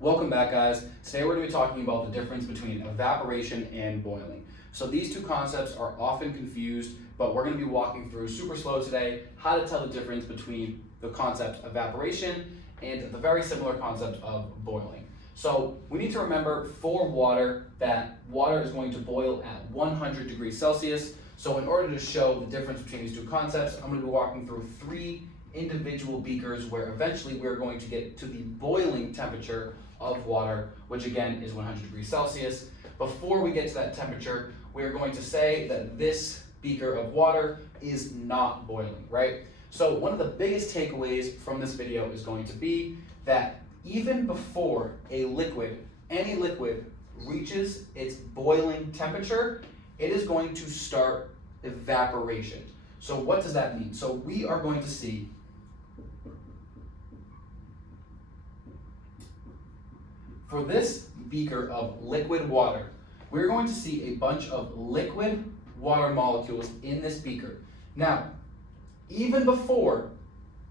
Welcome back, guys. Today we're going to be talking about the difference between evaporation and boiling. So these two concepts are often confused, but we're going to be walking through super slow today how to tell the difference between the concept of evaporation and the very similar concept of boiling. So we need to remember for water that water is going to boil at 100 degrees Celsius. So in order to show the difference between these two concepts, I'm going to be walking through three individual beakers where eventually we're going to get to the boiling temperature of water, which again is 100 degrees Celsius. Before we get to that temperature, we're going to say that this beaker of water is not boiling, right? So one of the biggest takeaways from this video is going to be that even before a liquid, any liquid, reaches its boiling temperature, it is going to start evaporation. So what does that mean? So we are going to see for this beaker of liquid water, we're going to see a bunch of liquid water molecules in this beaker. Now, even before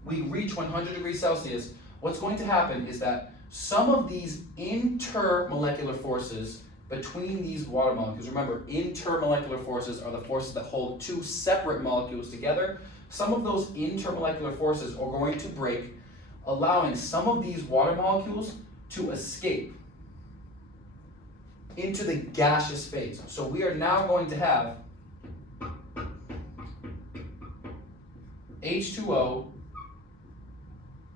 we reach 100 degrees Celsius, what's going to happen is that some of these intermolecular forces between these water molecules, remember, intermolecular forces are the forces that hold two separate molecules together. Some of those intermolecular forces are going to break, allowing some of these water molecules to escape into the gaseous phase. So we are now going to have H2O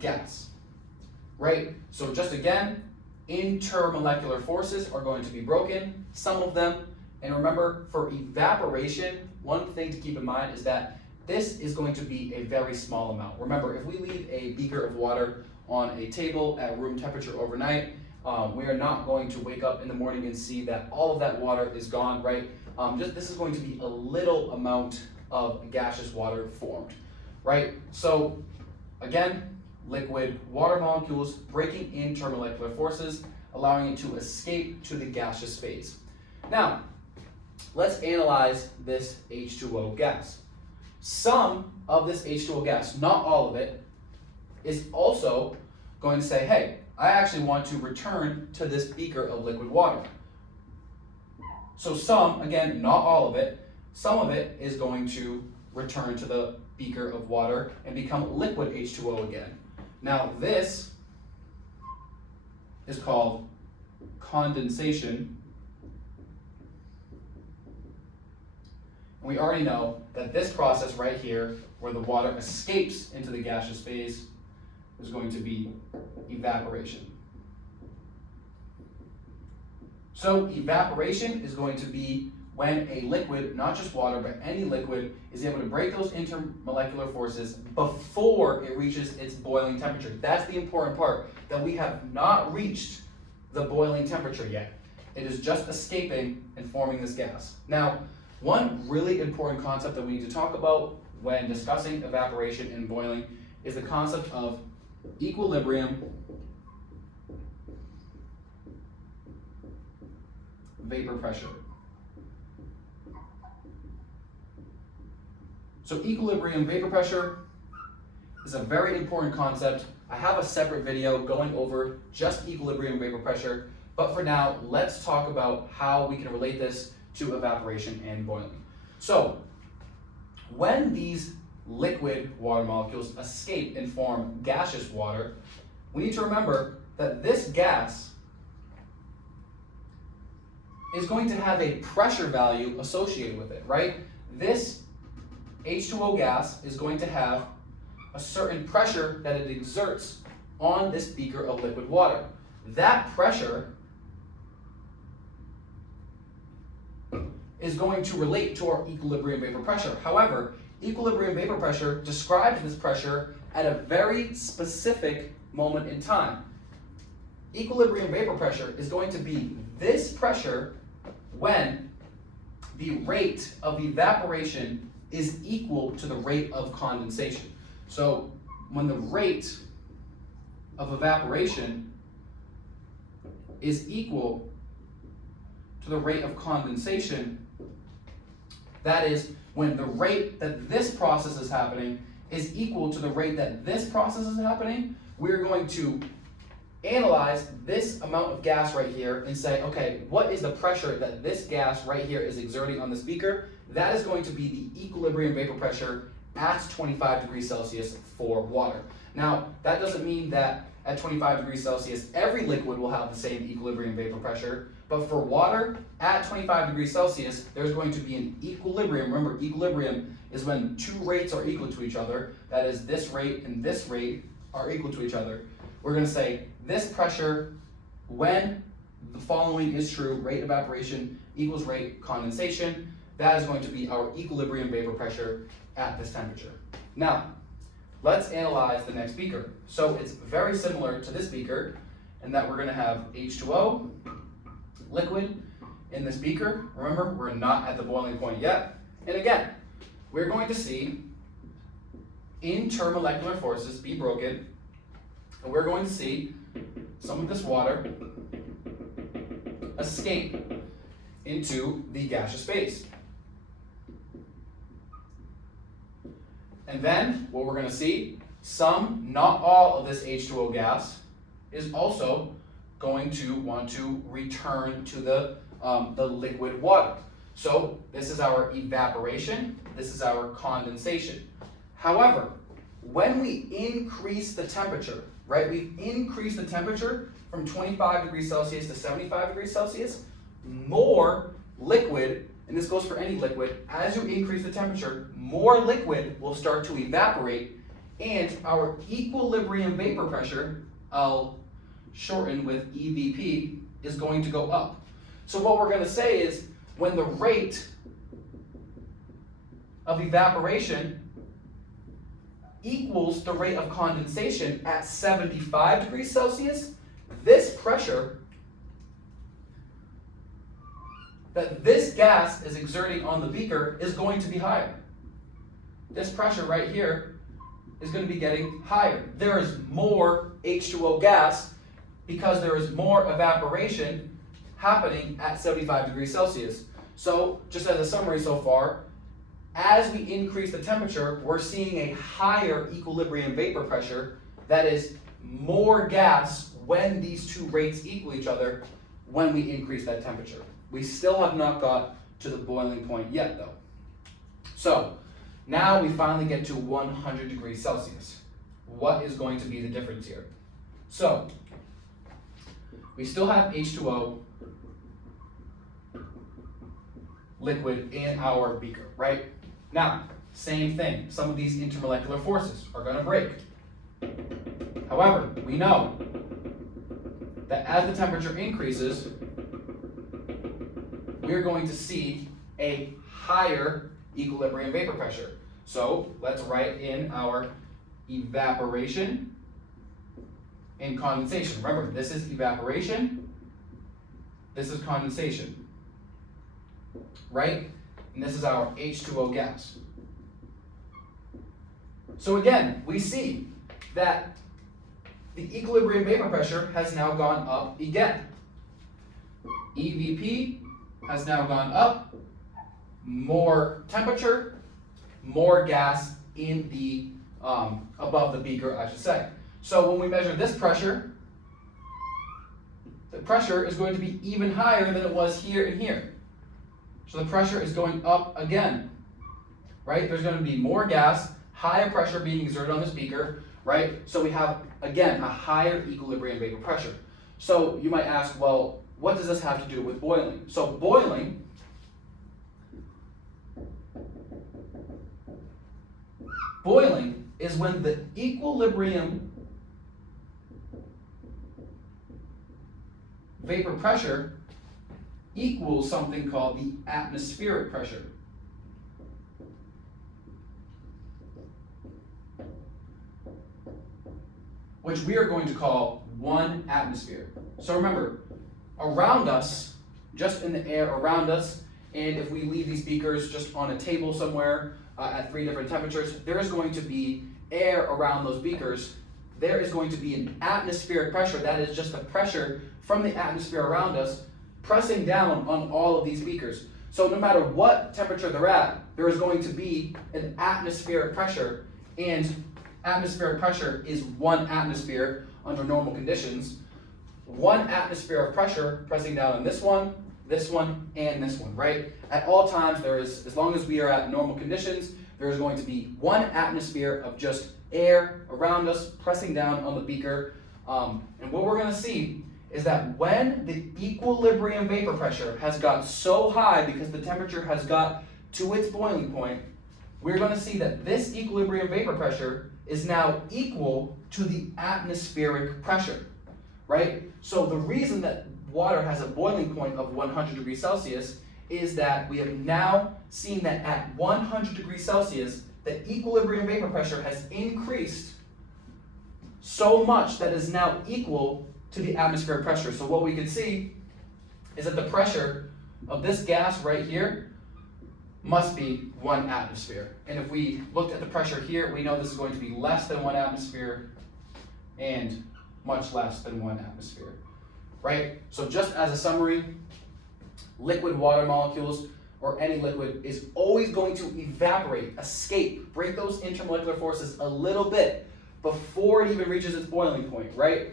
gas, right? So just again, intermolecular forces are going to be broken, some of them. And remember, for evaporation, one thing to keep in mind is that this is going to be a very small amount. Remember, if we leave a beaker of water on a table at room temperature overnight, we are not going to wake up in the morning and see that all of that water is gone, right? This is going to be a little amount of gaseous water formed, right? So again, liquid water molecules breaking intermolecular forces, allowing it to escape to the gaseous phase. Now, let's analyze this H2O gas. Some of this H2O gas, not all of it, is also going to say, hey, I actually want to return to this beaker of liquid water. So some, again, not all of it, some of it is going to return to the beaker of water and become liquid H2O again. Now this is called condensation. And we already know that this process right here, where the water escapes into the gaseous phase, is going to be evaporation. So evaporation is going to be when a liquid, not just water, but any liquid, is able to break those intermolecular forces before it reaches its boiling temperature. That's the important part, that we have not reached the boiling temperature yet. It is just escaping and forming this gas. Now, one really important concept that we need to talk about when discussing evaporation and boiling is the concept of equilibrium vapor pressure. So equilibrium vapor pressure is a very important concept. I have a separate video going over just equilibrium vapor pressure, but for now, let's talk about how we can relate this to evaporation and boiling. So when these liquid water molecules escape and form gaseous water, we need to remember that this gas is going to have a pressure value associated with it, right? This H2O gas is going to have a certain pressure that it exerts on this beaker of liquid water. That pressure is going to relate to our equilibrium vapor pressure. However, equilibrium vapor pressure describes this pressure at a very specific moment in time. Equilibrium vapor pressure is going to be this pressure when the rate of evaporation is equal to the rate of condensation. So when the rate of evaporation is equal to the rate of condensation, that is, when the rate that this process is happening is equal to the rate that this process is happening, we're going to analyze this amount of gas right here and say, okay, what is the pressure that this gas right here is exerting on this beaker? That is going to be the equilibrium vapor pressure at 25 degrees Celsius for water. Now, that doesn't mean that at 25 degrees Celsius, every liquid will have the same equilibrium vapor pressure, but for water, at 25 degrees Celsius, there's going to be an equilibrium. Remember, equilibrium is when two rates are equal to each other. That is, this rate and this rate are equal to each other. We're going to say this pressure, when the following is true, rate evaporation equals rate condensation, that is going to be our equilibrium vapor pressure at this temperature. Now, let's analyze the next beaker. So it's very similar to this beaker in that we're going to have H2O, liquid, in this beaker. Remember, we're not at the boiling point yet. And again, we're going to see intermolecular forces be broken, and we're going to see some of this water escape into the gaseous phase. And then what we're going to see, some, not all of this H2O gas is also going to want to return to the liquid water. So this is our evaporation, this is our condensation. However, when we increase the temperature, right, we've increased the temperature from 25 degrees Celsius to 75 degrees Celsius, more liquid, and this goes for any liquid, as you increase the temperature, more liquid will start to evaporate, and our equilibrium vapor pressure, I'll shorten with EVP, is going to go up. So what we're going to say is, when the rate of evaporation equals the rate of condensation at 75 degrees Celsius, this pressure that this gas is exerting on the beaker is going to be higher. This pressure right here is going to be getting higher. There is more H2O gas because there is more evaporation happening at 75 degrees Celsius. So, just as a summary so far, as we increase the temperature, we're seeing a higher equilibrium vapor pressure, that is more gas when these two rates equal each other when we increase that temperature. We still have not got to the boiling point yet though. So, now we finally get to 100 degrees Celsius. What is going to be the difference here? So, we still have H2O liquid in our beaker, right? Now, same thing. Some of these intermolecular forces are going to break. However, we know that as the temperature increases, we're going to see a higher equilibrium vapor pressure. So let's write in our evaporation and condensation. Remember, this is evaporation, this is condensation, right? And this is our H2O gas. So again, we see that the equilibrium vapor pressure has now gone up again. EVP has now gone up, more temperature, more gas in the above the beaker, I should say. So when we measure this pressure, the pressure is going to be even higher than it was here and here. So the pressure is going up again, right? There's going to be more gas, higher pressure being exerted on this beaker, right? So we have, again, a higher equilibrium vapor pressure. So you might ask, well, what does this have to do with boiling? So boiling is when the equilibrium vapor pressure equals something called the atmospheric pressure. Which we are going to call 1 atmosphere. So remember, around us, just in the air around us, and if we leave these beakers just on a table somewhere at 3 different temperatures, there is going to be air around those beakers. There is going to be an atmospheric pressure, that is just the pressure from the atmosphere around us pressing down on all of these beakers. So no matter what temperature they're at, there is going to be an atmospheric pressure, and atmospheric pressure is 1 atmosphere under normal conditions. one atmosphere of pressure pressing down on this one, and this one, right? At all times, as long as we are at normal conditions, there is going to be one atmosphere of just air around us pressing down on the beaker. And what we're going to see is that when the equilibrium vapor pressure has got so high because the temperature has got to its boiling point, we're going to see that this equilibrium vapor pressure is now equal to the atmospheric pressure, right? So the reason that water has a boiling point of 100 degrees Celsius is that we have now seen that at 100 degrees Celsius, the equilibrium vapor pressure has increased so much that is now equal to the atmospheric pressure. So what we can see is that the pressure of this gas right here must be 1 atmosphere. And if we looked at the pressure here, we know this is going to be less than 1 atmosphere and much less than 1 atmosphere, right? So just as a summary, liquid water molecules or any liquid is always going to evaporate, escape, break those intermolecular forces a little bit before it even reaches its boiling point, right?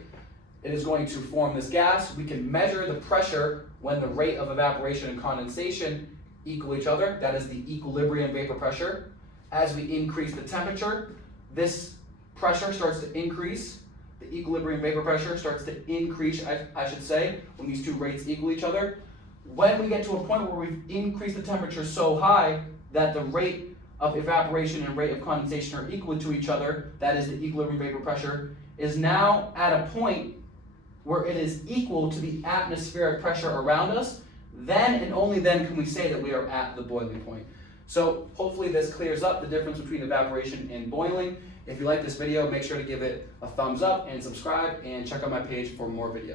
It is going to form this gas. We can measure the pressure when the rate of evaporation and condensation equal each other. That is the equilibrium vapor pressure. As we increase the temperature, this pressure starts to increase. The equilibrium vapor pressure starts to increase, I should say, when these two rates equal each other. When we get to a point where we've increased the temperature so high that the rate of evaporation and rate of condensation are equal to each other, that is the equilibrium vapor pressure, is now at a point where it is equal to the atmospheric pressure around us, then and only then can we say that we are at the boiling point. So hopefully this clears up the difference between evaporation and boiling. If you like this video, make sure to give it a thumbs up and subscribe, and check out my page for more videos.